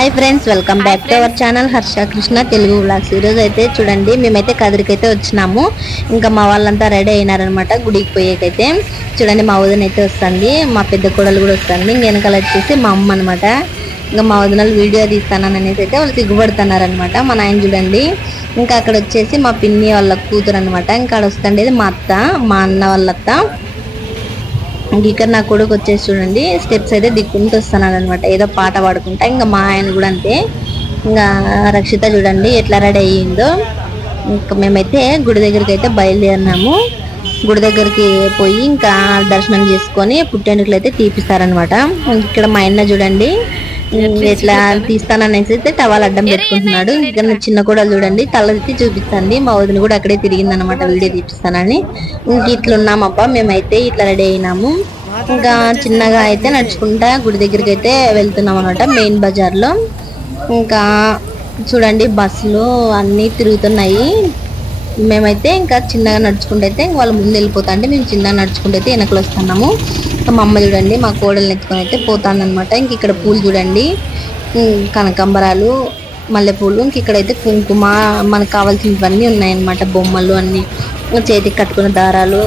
Hi friends, welcome back to our channel Harsha Krishna Telugu vlogs. ఈరోజు అయితే చూడండి, మేమైతే కదిరికైతే వచ్చినాము. ఇంకా మా వాళ్ళంతా రెడీ అయినారనమాట గుడికి పోయేకైతే. చూడండి, మా వదిన అయితే వస్తుంది, మా పెద్ద కోడలు కూడా వస్తుంది. ఇంక వెనకాల వచ్చేసి మా అమ్మ అనమాట. ఇంకా మా వదినలు వీడియో తీస్తానని అనేసి అయితే వాళ్ళు సిగ్గుపడుతున్నారనమాట. మా నాయన చూడండి, ఇంకా అక్కడ వచ్చేసి మా పిన్ని వాళ్ళ కూతురు అనమాట. ఇంకా అక్కడ వస్తుండేది మా అత్త, మా అన్న వాళ్ళ అత్త. ఇక్కడ నా కొడుకు వచ్చేసి చూడండి, స్టెప్స్ అయితే దిక్కుంటూ వస్తున్నాడు అనమాట, ఏదో పాట పాడుకుంటా. ఇంకా మా ఆయన కూడా అంతే. ఇంకా రక్షిత చూడండి ఎట్లా రెడీ అయ్యిందో. ఇంకా మేమైతే గుడి దగ్గరికి అయితే బయలుదేరినాము. గుడి దగ్గరికి పోయి ఇంకా దర్శనం చేసుకొని పుట్టెంటుకలు అయితే తీపిస్తారనమాట. ఇక్కడ మా ఆయన చూడండి ఎట్లా తీస్తాననేసి అయితే టవాల్ అడ్డం పెట్టుకుంటున్నాడు. ఇక్కడ చిన్న కూడా చూడండి తలెత్తి చూపిస్తుంది. మా వదిన కూడా అక్కడే తిరిగింది అనమాట, వీడియో తీపిస్తానని. ఇంక ఇట్లా ఉన్నామబ్బా, మేమైతే ఇట్లా రెడీ అయినాము. ఇంకా చిన్నగా అయితే నడుచుకుంటా గుడి దగ్గరికి అయితే వెళ్తున్నాం అనమాట, మెయిన్ బజార్ లో. ఇంకా చూడండి బస్సులు అన్ని తిరుగుతున్నాయి. మేమైతే ఇంకా చిన్నగా నడుచుకుంటే అయితే వాళ్ళ ముందు వెళ్ళిపోతా అంటే మేము చిన్నగా నడుచుకుంటే అయితే వెనకలు వస్తున్నాము. మా అమ్మ చూడండి మా కోడల్ని ఎత్తుకొని అయితే పోతాను అనమాట. ఇంక ఇక్కడ పూలు చూడండి, కనకాంబరాలు, మల్లెపూలు, ఇంక ఇక్కడైతే కుంకుమ, మనకు కావాల్సినవన్నీ ఉన్నాయన్నమాట, బొమ్మలు అన్ని, చేతికి కట్టుకున్న దారాలు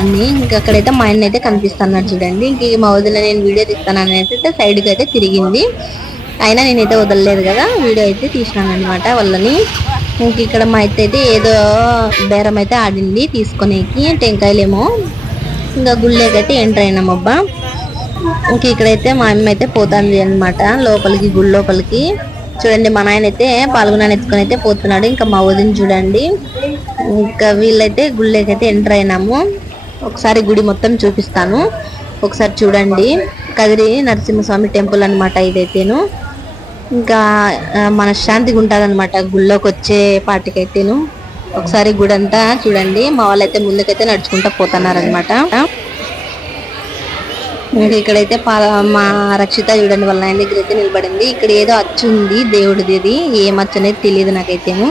అన్ని. ఇంకా అక్కడైతే మా ఆయన అయితే కనిపిస్తున్నాడు చూడండి. ఇంక మా వదిన నేను వీడియో తీస్తాను అనేసి అయితే సైడ్కి అయితే తిరిగింది. అయినా నేనైతే వదలలేదు కదా, వీడియో అయితే తీసినాను అనమాట వాళ్ళని. ఇంక ఇక్కడ మా అయితే ఏదో బేరం అయితే ఆడింది తీసుకునేకి, టెంకాయలేమో. ఇంకా గుళ్ళేకైతే ఎంటర్ అయినామబ్బా. ఇంక ఇక్కడైతే మా అమ్మ అయితే పోతుంది అనమాట లోపలికి, గుడి లోపలికి. చూడండి మా నాయన అయితే పాల్గొనాన్ని ఎత్తుకొని అయితే పోతున్నాడు. ఇంకా మా వదిన చూడండి. ఇంకా వీళ్ళైతే గుళ్ళేకైతే ఎంటర్ అయినాము. ఒకసారి గుడి మొత్తం చూపిస్తాను, ఒకసారి చూడండి. కదిరి నరసింహస్వామి టెంపుల్ అనమాట ఇదైతేను. ఇంకా మనశ్శాంతిగా ఉంటుంది అనమాట గుళ్ళోకి వచ్చే పాటికైతేను. ఒకసారి గుడి అంతా చూడండి. మా వాళ్ళైతే ముందుకైతే నడుచుకుంటూ పోతున్నారనమాట. ఇంకా ఇక్కడైతే మా రక్షిత చూడండి వాళ్ళ ఆయన దగ్గర అయితే నిలబడింది. ఇక్కడ ఏదో అచ్చు ఉంది దేవుడిది, ఇది ఏం అచ్చు అనేది తెలియదు నాకైతేను.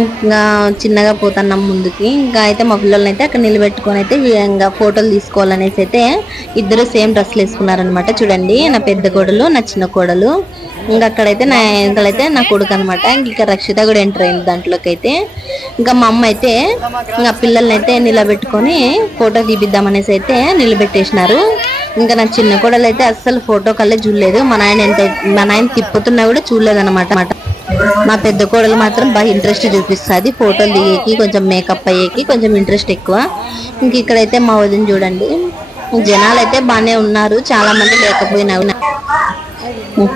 ఇంకా చిన్నగా పోతున్నాం ముందుకి. ఇంకా అయితే మా పిల్లల్ని అయితే అక్కడ నిలబెట్టుకొని అయితే ఇంకా ఫోటోలు తీసుకోవాలనేసి అయితే ఇద్దరు సేమ్ డ్రెస్సులు వేసుకున్నారనమాట. చూడండి నా పెద్ద కోడలు, నా చిన్న కోడలు. ఇంకా అక్కడైతే నా వెనకాలైతే నా కొడుకు అనమాట. ఇంకా రక్షిత కూడా ఎంటర్ అయింది దాంట్లోకి అయితే. ఇంకా మా అమ్మ అయితే ఇంకా పిల్లల్ని అయితే నిలబెట్టుకొని ఫోటో తీపిద్దామనేసి అయితే నిలబెట్టేసినారు. ఇంకా నా చిన్న కోడలు అయితే అస్సలు ఫోటో కల్లే చూడలేదు. మా నాయన తిప్పుతున్నా కూడా చూడలేదు అనమాట. మా పెద్ద కోడలు మాత్రం బాగా ఇంట్రెస్ట్ చూపిస్తుంది ఫోటోలు దిగేకి, కొంచెం మేకప్ అయ్యేకి కొంచెం ఇంట్రెస్ట్ ఎక్కువ. ఇంక ఇక్కడైతే మా వదిన చూడండి, జనాలు అయితే బాగానే ఉన్నారు, చాలా మంది లేకపోయినా.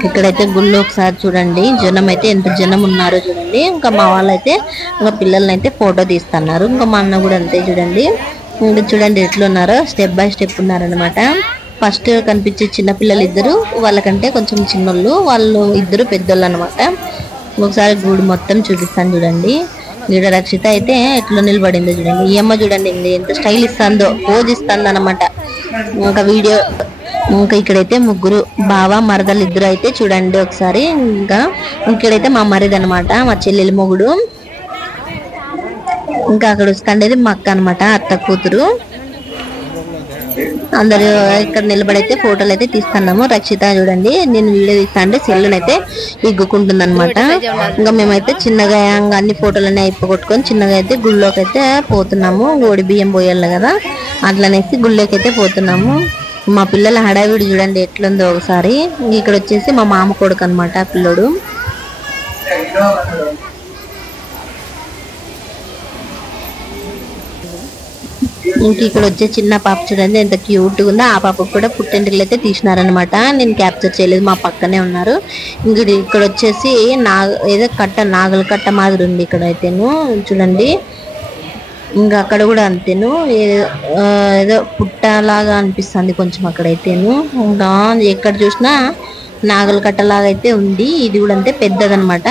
ఇక్కడైతే గుళ్ళు ఒకసారి చూడండి, జనం అయితే ఎంత జనం ఉన్నారో చూడండి. ఇంకా మా వాళ్ళైతే ఇంకా పిల్లల్ని అయితే ఫోటో తీస్తున్నారు. ఇంకా మా అన్న కూడా అంతే చూడండి. ఇంకా చూడండి ఎట్లున్నారో, స్టెప్ బై స్టెప్ ఉన్నారనమాట. ఫస్ట్ కనిపించే చిన్న పిల్లలు ఇద్దరు, వాళ్ళకంటే కొంచెం చిన్నోళ్ళు, వాళ్ళు ఇద్దరు పెద్దోళ్ళు అనమాట. ఒకసారి గుడి మొత్తం చూపిస్తాను చూడండి. ఈడ రక్షిత అయితే ఎట్లా నిలబడిందో చూడండి. ఈ అమ్మ చూడండి ఎంత స్టైల్ ఇస్తుందో, పోజ్ ఇస్తుంది అనమాట. ఇంకా వీడియో ఇంకా ఇక్కడైతే ముగ్గురు బావ మరదలు ఇద్దరు అయితే చూడండి ఒకసారి. ఇంకా ఇక్కడైతే మా మరిది అనమాట, మా చెల్లెలి మొగుడు. ఇంకా అక్కడ వస్తుండేది మా అక్క అనమాట, అత్త కూతురు. అందరూ ఇక్కడ నిలబడైతే ఫోటోలు అయితే తీస్తున్నాము. రక్షిత చూడండి నేను వీడియో తీస్తా అంటే సెల్లునైతే ఇగ్గుకుంటుంది అనమాట. ఇంకా మేమైతే చిన్నగా అన్ని ఫోటోలన్నీ అయిపోగొట్టుకొని చిన్నగా అయితే గుళ్ళోకి అయితే పోతున్నాము. ఓడి బియ్యం పోయాలి కదా, అట్లనేసి గుళ్ళోకి అయితే పోతున్నాము. మా పిల్లల హడావిడి చూడండి ఎట్లుందో ఒకసారి. ఇక్కడ వచ్చేసి మా మామ కొడుకు అనమాట పిల్లోడు. ఇంక ఇక్కడ వచ్చే చిన్న పాప చూడండి ఎంత క్యూట్ గా ఉందో. ఆ పాపకు కూడా పుట్టెంటుకలు అయితే తీసినారనమాట, నేను క్యాప్చర్ చేయలేదు, మా పక్కనే ఉన్నారు. ఇక్కడ వచ్చేసి ఏదో కట్ట, నాగల కట్ట మాదిరి ఉంది ఇక్కడ అయితేను చూడండి. ఇంకా అక్కడ కూడా అంతేను, ఏదో పుట్టలాగా అనిపిస్తుంది కొంచెం అక్కడైతేను. ఇంకా ఎక్కడ చూసినా నాగల కట్టలాగా అయితే ఉంది. ఇది కూడా అంతే పెద్దదనమాట.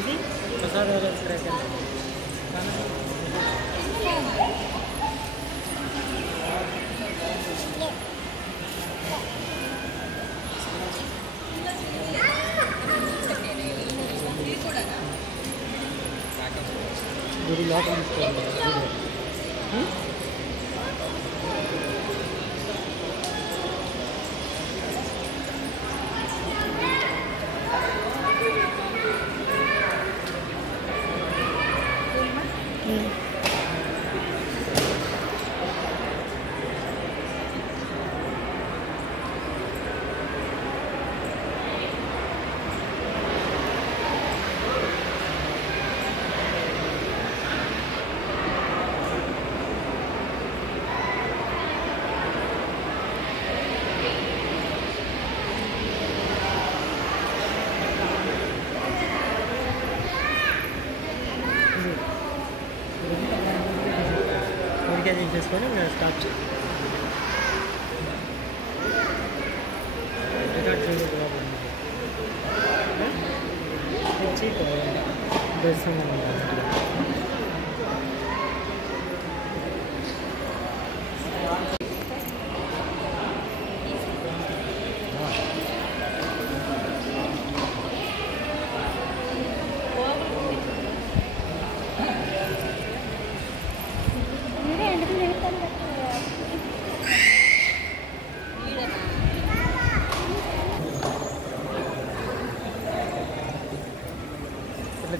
ఇది ప్రసాద్ గుడి లోపల తీసుకోండి. చేసుకొని స్టార్ట్ చేయాలి. రికార్డ్ చేయలేదు దర్శనం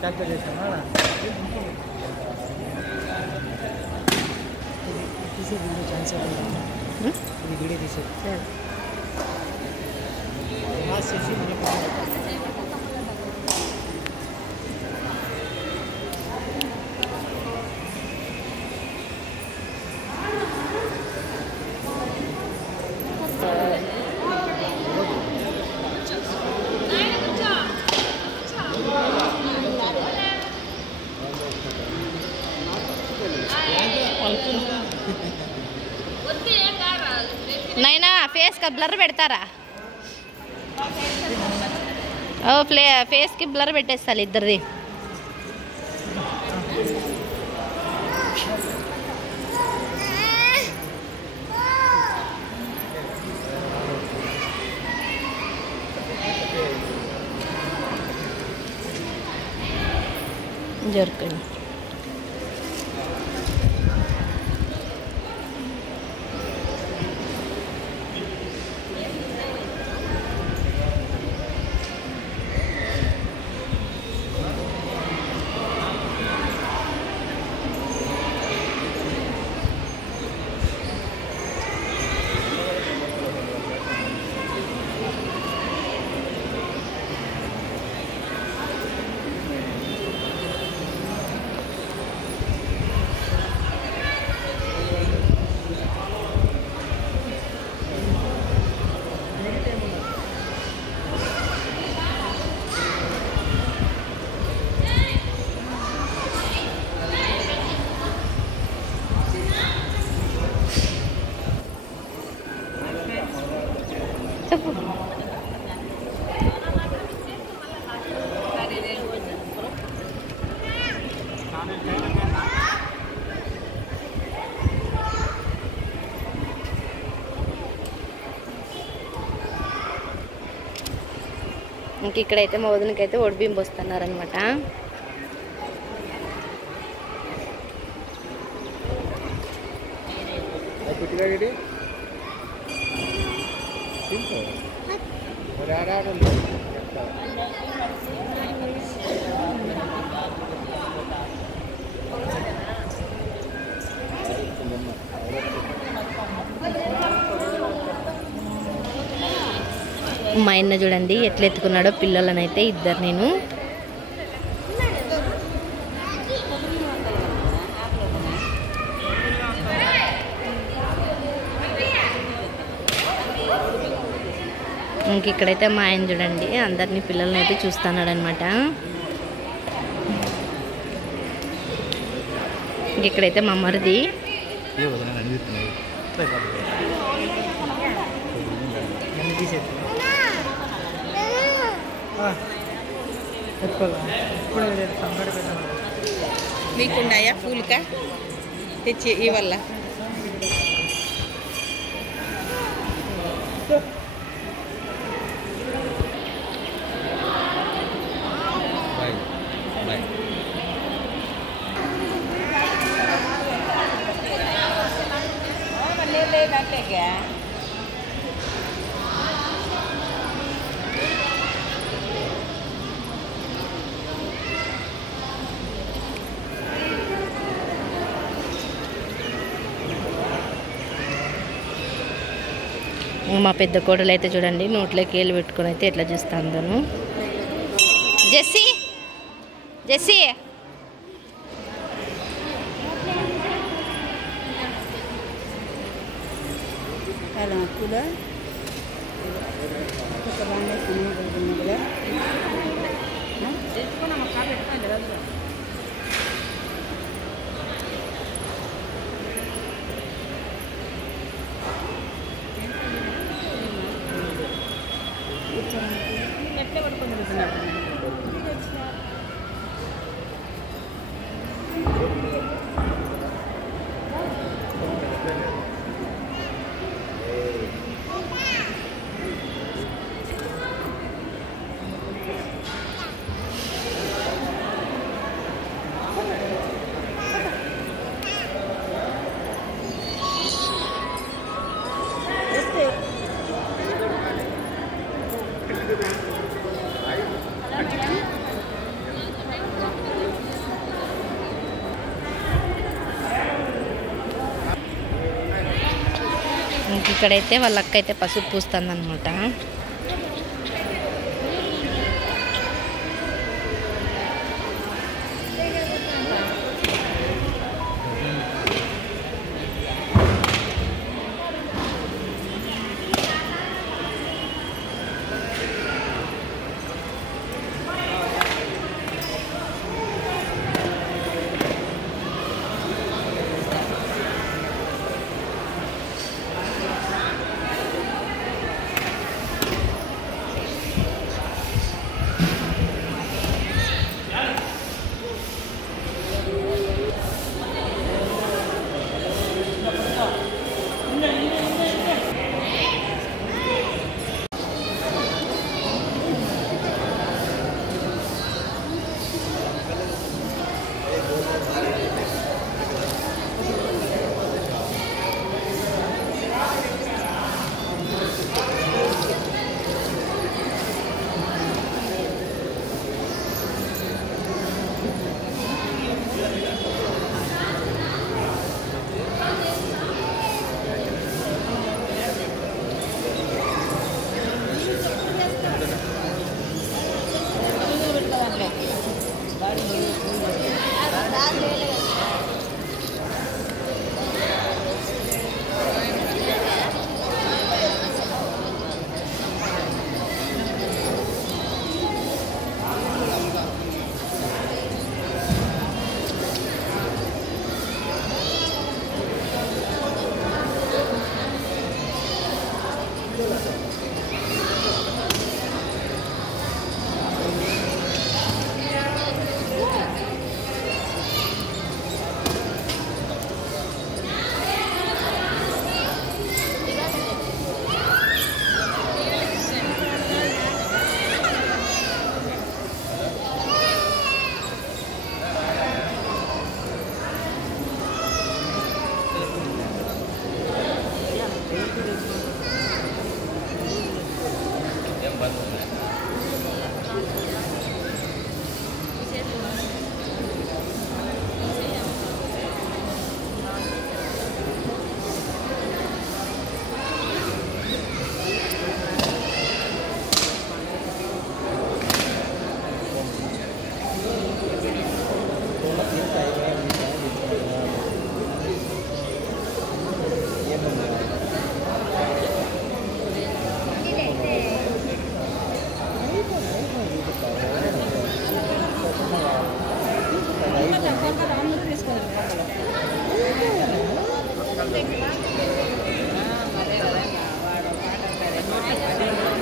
క్యాప్చర్ చేస్తామా తీసే వీడియో ఛాన్స్ ఇది వీడియో తీసే నైనా ఫేస్ కి బ్లర్ పెడతారా? ఓ ఫేస్ కి బ్లర్ పెట్టేస్తారు ఇద్దరిది. జరుకండి. ఇంక ఇక్కడైతే మా వదినకైతే ఒడిబింబు వస్తున్నారనమాట. మా ఆయన చూడండి ఎట్లా ఎత్తుకున్నాడో పిల్లలనైతే ఇద్దరు. నేను ఇంక ఇక్కడైతే మా ఆయన చూడండి అందరినీ పిల్లల్ని అయితే చూస్తున్నాడు అనమాట. ఇంక ఇక్కడైతే మా మరిది మీకున్నాయా పూలక తెచ్చి ఇవల్ల మా పెద్ద కోడలు అయితే చూడండి నోట్లోకి ఏళ్ళు పెట్టుకొని అయితే ఎట్లా చూస్తాను. జెస్సీ జెస్సీ ఇక్కడైతే వాళ్ళ అక్క అయితే పసుపు పూస్తుంది అనమాట.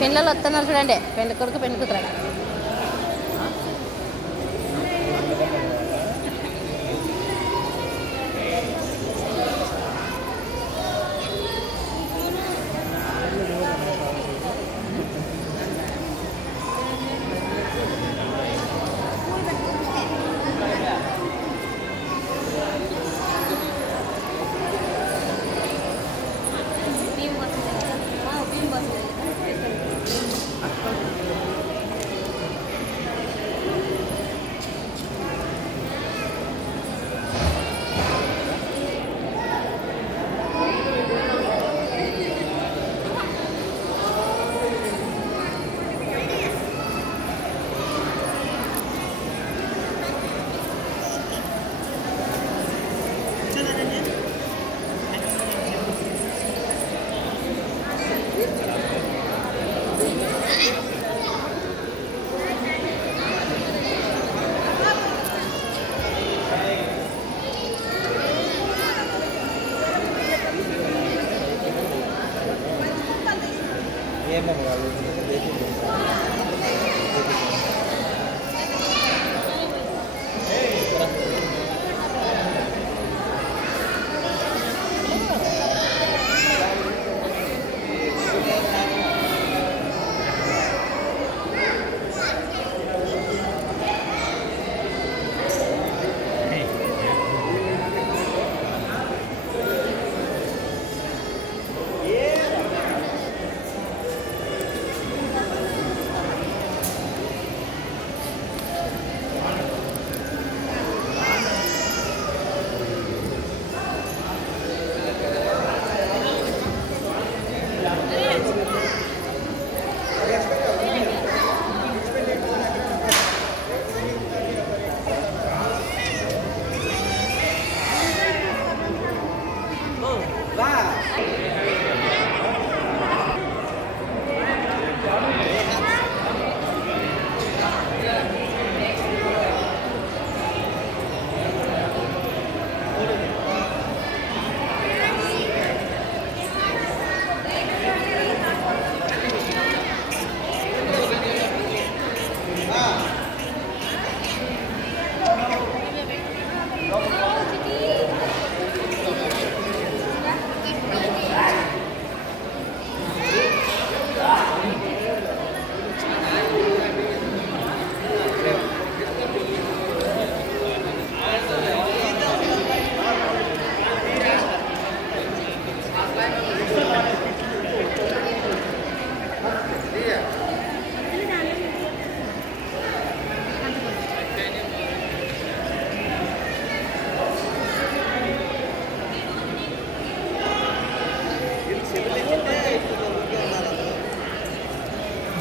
పిల్లలు వస్తున్నారు చూడండి, పెళ్లి కొడుకు పెళ్లి కూతురు.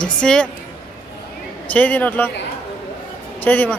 జెస్సీ చేది నోట్లో చేదిమా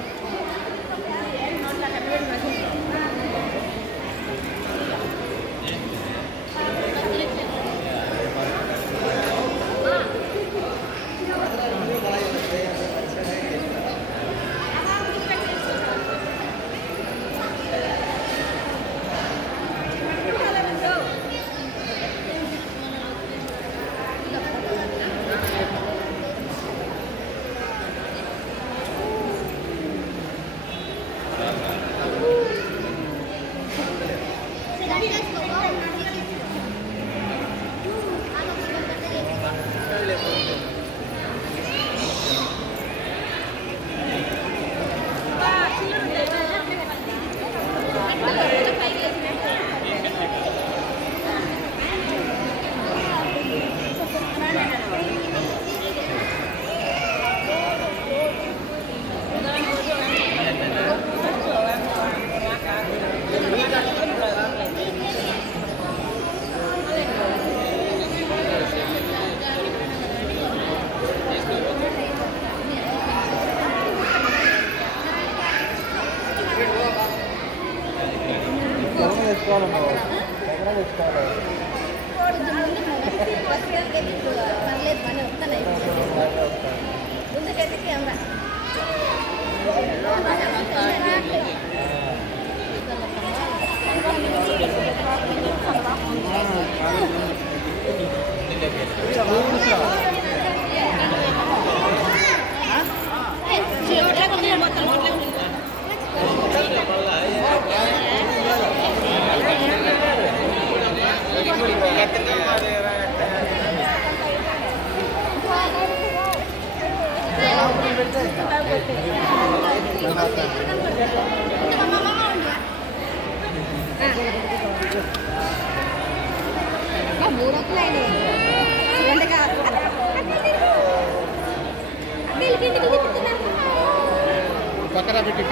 పక్కన పెట్టి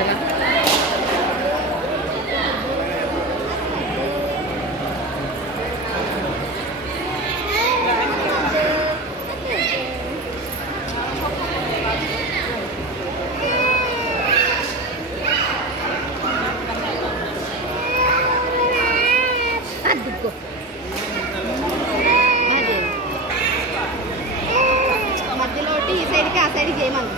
మధ్యలో ఈ సైడ్కి ఆ సైడ్కి ఏమన్నా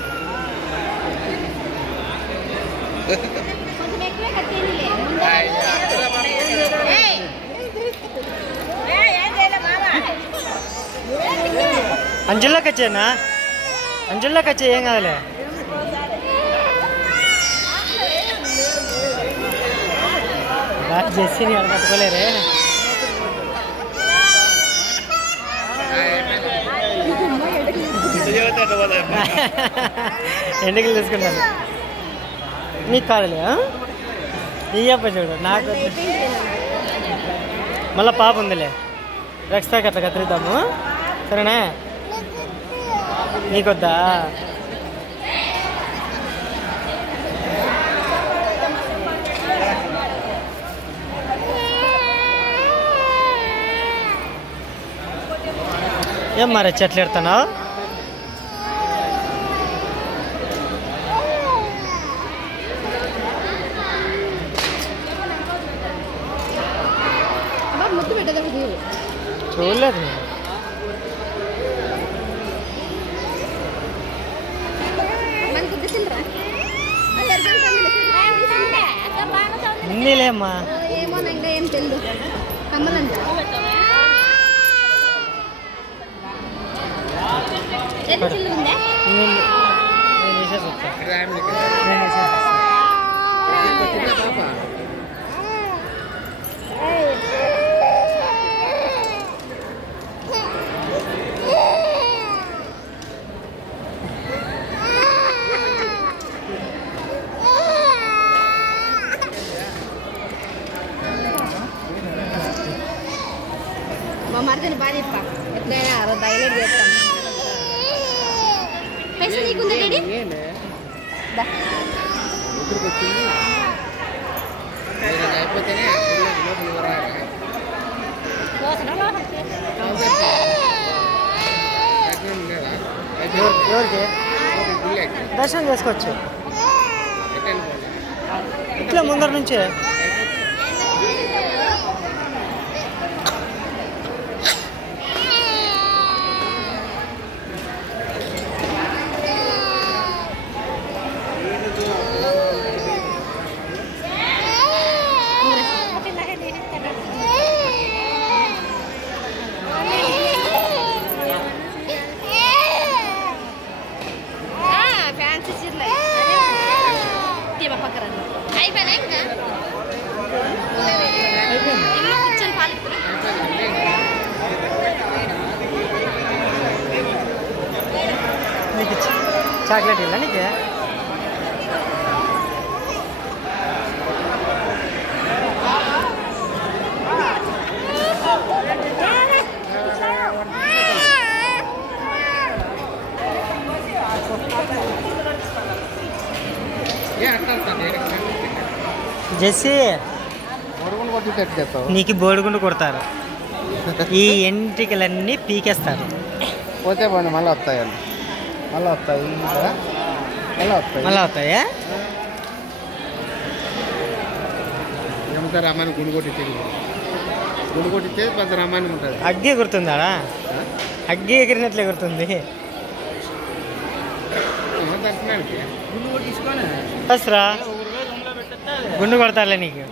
అంజుల్లోకి వచ్చేనా? అంజుల్లోకి వచ్చే ఏం కాదులే. జెస్సీని అక్కడ పట్టుకోలేరే. ఎండుకలు తీసుకుంటాను నీకు కాదులే. నీ చెప్ప చూడు నాకు మళ్ళీ పాప ఉందిలే. రక్షాకి అట్లా కత్తిరిద్దాము సరేనా? నీకొద్దా? ఏం మరి చెట్లు ఎడుతున్నావు? చూడలేదు నేను. ఉన్నీలేమ్మా. ఏం తెలియదు కమ్మలంట. మా మరిదని బాగా చెప్పా ఎప్పుడైనా డైలెట్ చేస్తాం. పైసలు నీకుందా డాడీ? అయిపోతేనే ఎవరికి దర్శనం చేసుకోవచ్చు ఇట్లా ముందర నుంచే. చాక్లెట్ ఇలా నీకు జెస్సీ నీకు బోడిగుండు కొడతారు. ఈ ఎంట్రికలన్నీ పీకేస్తారు. పోతే బాగుంది మళ్ళీ వస్తాయి మళ్ళీ వస్తాయా? రామాన్ని గుండు కొట్టితే పెద్ద రామాన్ని ఉంటుంది. అగ్గి ఎగురుతుందా? అగ్గి ఎగిరినట్లు ఎగురుతుంది. రా గుండు కొడతారులే నీకు.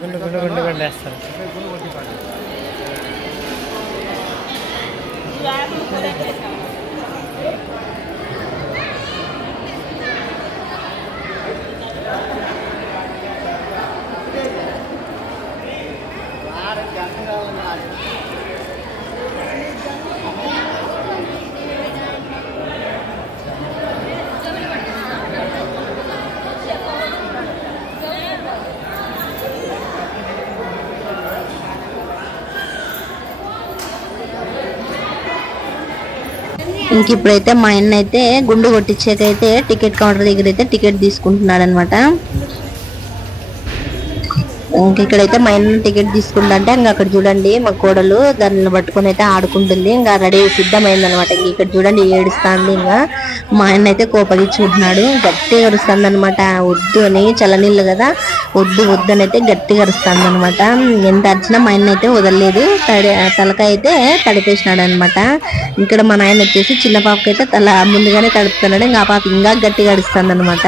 గుండు గుండు గుండు కొట్టేస్తారు. ఇంక ఇప్పుడైతే మా ఆయన అయితే గుండు కొట్టించేకైతే టికెట్ కౌంటర్ దగ్గర అయితే టికెట్ తీసుకుంటున్నాడు అనమాట. ఇంక ఇక్కడైతే మా ఆయన టికెట్ తీసుకుంటే ఇంకా అక్కడ చూడండి మా కోడలు దాన్ని పట్టుకుని అయితే ఆడుకుంటుంది. ఇంకా రెడీ సిద్ధమైంది అనమాట. ఇంక ఇక్కడ చూడండి ఏడుస్తుంది. ఇంకా మా ఆయన అయితే కోపగించుకుంటున్నాడు. గట్టిగా అరుస్తుంది అనమాట. వద్దు అని చల్లనీళ్ళు కదా వద్దు వద్దు అని అయితే గట్టిగా అరుస్తుంది అనమాట. ఎంత అరిచినా మా ఆయన అయితే వదలలేదు. తలకాయ అయితే తడిపేసినాడు అనమాట. ఇక్కడ మా నాయన వచ్చేసి చిన్న పాపకైతే తల ముందుగానే తడుపుతున్నాడు. ఇంకా ఆ పాప ఇంకా గట్టిగా అరుస్తుంది అనమాట.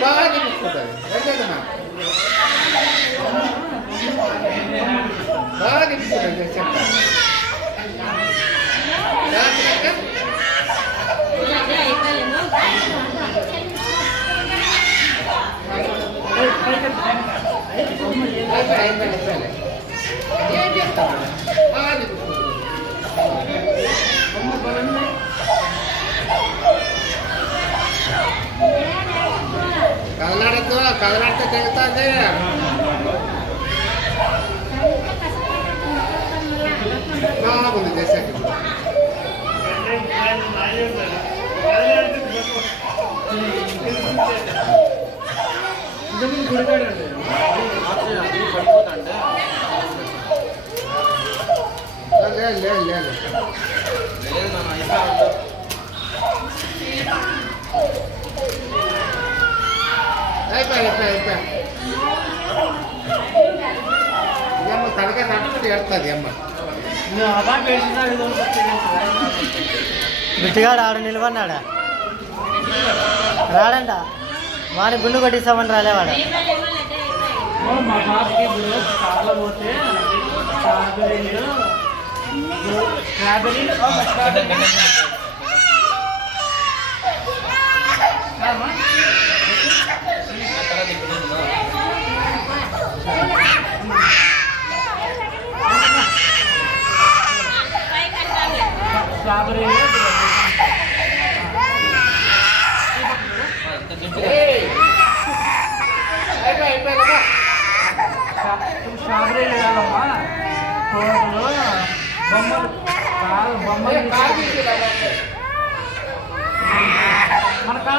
బాగా తీసుకుంటుంది బాగా తీసుకుంటుంది ఏం చేస్తాం బాగా కదలాడితే తెగుతుంది బాగుంది చేసేది లేదు లేదు లేదు అయిపోయి అమ్మ తనగా నట్టుకుంటే ఏడుతుంది అమ్మ బిట్టుగాడు ఆడు నిలబడినాడా రాడంట వాడిని గుండు కొట్టిస్తామని రాలేవాడు మా బాబుకి ఇప్పుడు కార్లో పోతే స్ట్రాబెరీ స్ట్రాబెరీ కాదమ్మా తోటలో బొమ్మలు కాదు బొమ్మలు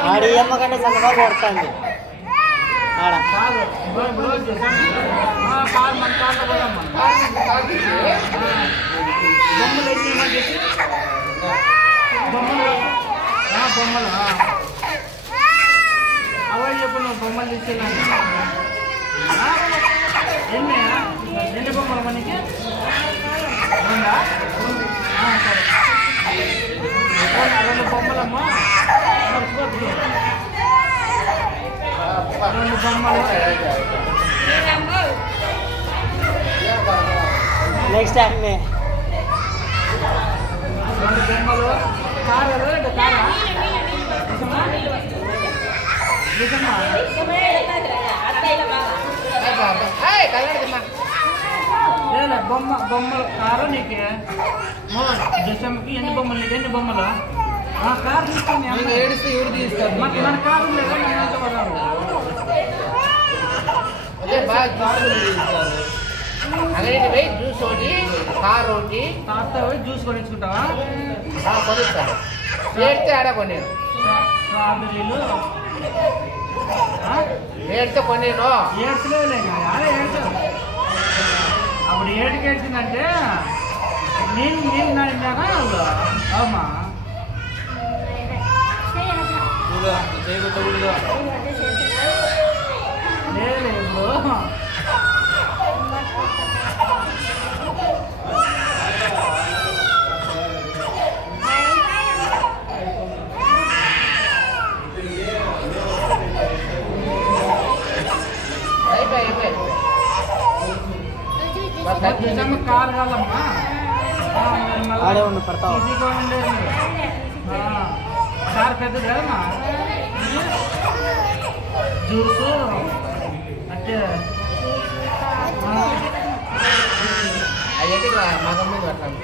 ఆడ అమ్మ కంటే సన్నగా కొడుతుంది ఆడ కాదు కాదు మన కార్లో పోదమ్మా బొమ్మలు ఎన్ని చెప్పి బొమ్మలు బొమ్మలు అవే చెప్పు నువ్వు బొమ్మలు తీసుకెళ్ళాను ఎన్ని బొమ్మలు మనకి రెండా సరే రెండు బొమ్మలమ్మా రెండు బొమ్మలు నెక్స్ట్ టైం రెండు బొమ్మలు కారు రెండు కారా లేదా బొమ్మలు కారు నీకు దశమకి ఎన్ని బొమ్మలు నీకు ఎన్ని బొమ్మలు కారు తీసుకొని ఏడిస్తే ఎవరు తీస్తారు మాకు మన కారు లేదా అదే జ్యూస్ ఒకటి కారు ఒకటి తాత జ్యూస్ కొనిచ్చుకుంటావా కొనిస్తాను ఏడితే ఆడ కొనేది స్ట్రాబెర్రీలు ఏడ్చే పని ఏడ్చలేదులే అదే ఏడ్చదు. అప్పుడు ఏడికి ఏడ్చిందంటే నేను నాడినాక అమ్మా లేదు ఇప్పుడు కారు కాదమ్మా ఆడే ఉండి పడతావు. కారు పెద్దది కదమ్మా జ్యూస్ అంటే అయితే మా తమ్ముడు పట్టాము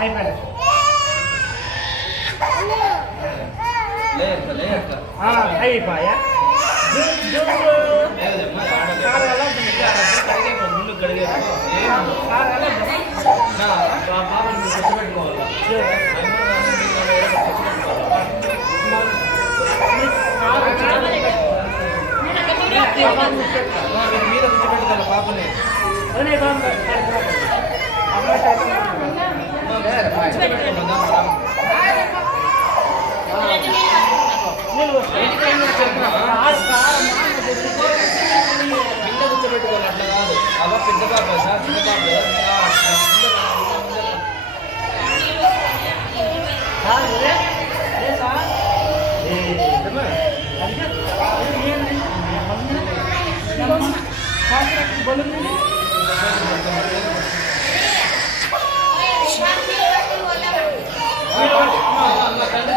అయిపోయాడు. అయిపోయా మీద కూర్చోబెట్టుకోవాలి పాపని కింద కూర్చోబెట్టుకోవాలి అట్లా కాదు అవ పెద్ద పాప సార్ చిన్న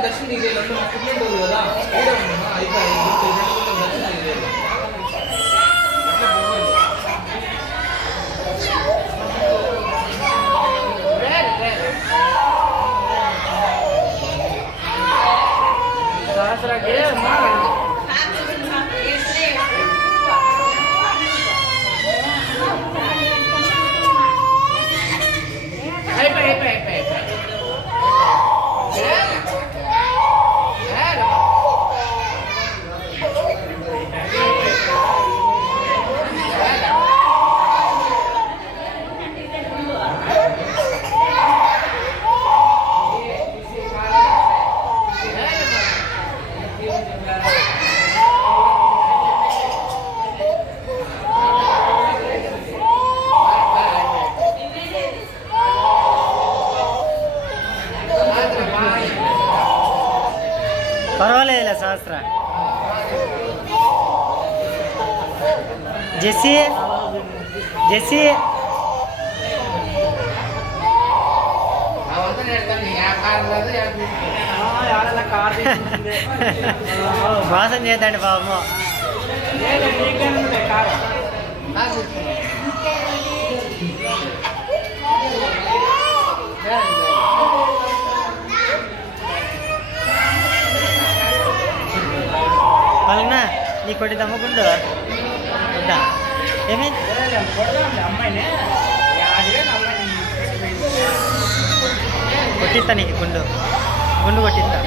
దర్శనం కదా పర్వాలేదులే శాస్త్ర. జెస్సీ జెస్సీ మోసం చేద్దండి పాపం. వాళ్ళనా నీ కొట్టి తమ్మకుండు వద్దా ఏమి అమ్మాయినే కొట్టిస్తా నీకు గుండు గుండు కొట్టిస్తా.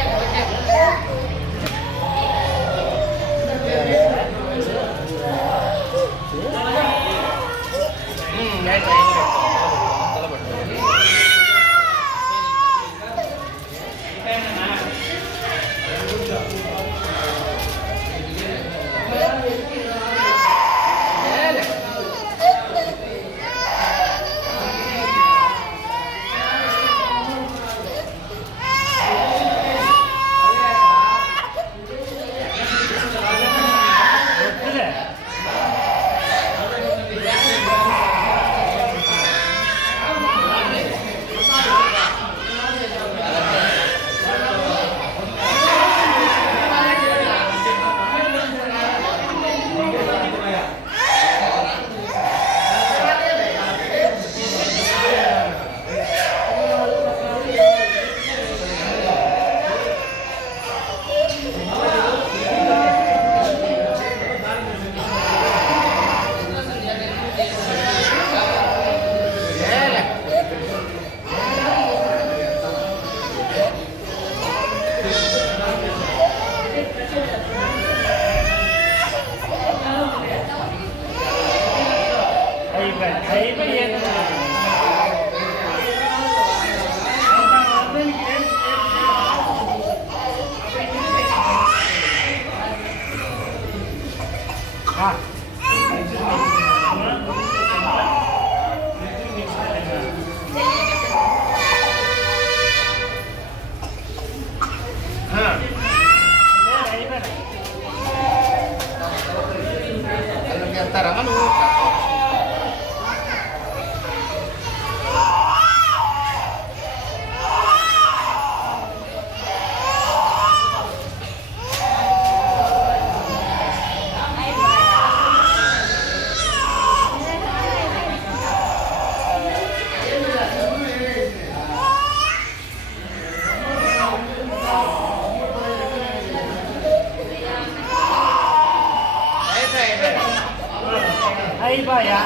అయిపోయా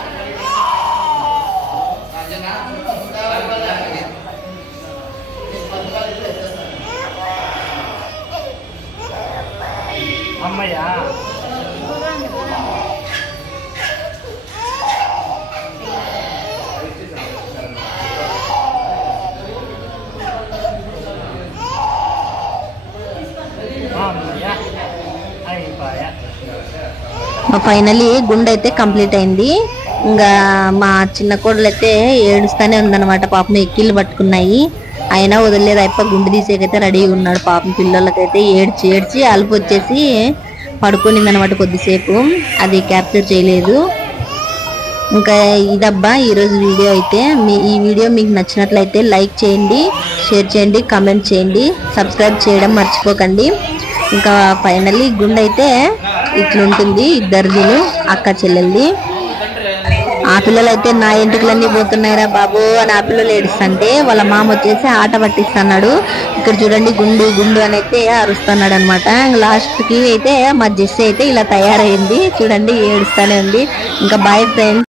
అమ్మయ్యా అమ్మయ్యా అయిపోయా. ఫైనలీ గుండె అయితే కంప్లీట్ అయింది. ఇంకా మా చిన్న కోడలు అయితే ఏడుస్తానే ఉందన్నమాట. పాపం ఎక్కిళ్ళు పట్టుకున్నాయి, అయినా వదిలేదు. అప్ప గుండె తీసేకైతే రెడీగా ఉన్నాడు. పాపం పిల్లలకైతే ఏడ్చి ఏడ్చి అలుపు వచ్చేసి పడుకునింది అనమాట కొద్దిసేపు. అది క్యాప్చర్ చేయలేదు. ఇంకా ఇదబ్బా ఈరోజు వీడియో అయితే. ఈ వీడియో మీకు నచ్చినట్లయితే లైక్ చేయండి, షేర్ చేయండి, కామెంట్ చేయండి, సబ్స్క్రైబ్ చేయడం మర్చిపోకండి. ఇంకా ఫైనల్లీ గుండె అయితే ఇట్లుంటుంది. ఇద్దరిదిను అక్క చెల్లెల్ది. ఆ పిల్లలు అయితే నా ఎంటుకలన్నీ పోతున్నాయిరా బాబు అని ఆ పిల్లలు ఏడుస్తుంటే వాళ్ళ మామ వచ్చేసి ఆట పట్టిస్తున్నాడు. ఇక్కడ చూడండి గుండు గుండు అని అయితే అరుస్తున్నాడు అనమాట. లాస్ట్ కి అయితే మా జెస్సీ అయితే ఇలా తయారైంది చూడండి, ఏడుస్తానే ఉంది. ఇంకా బాయ్ ఫ్రెండ్స్.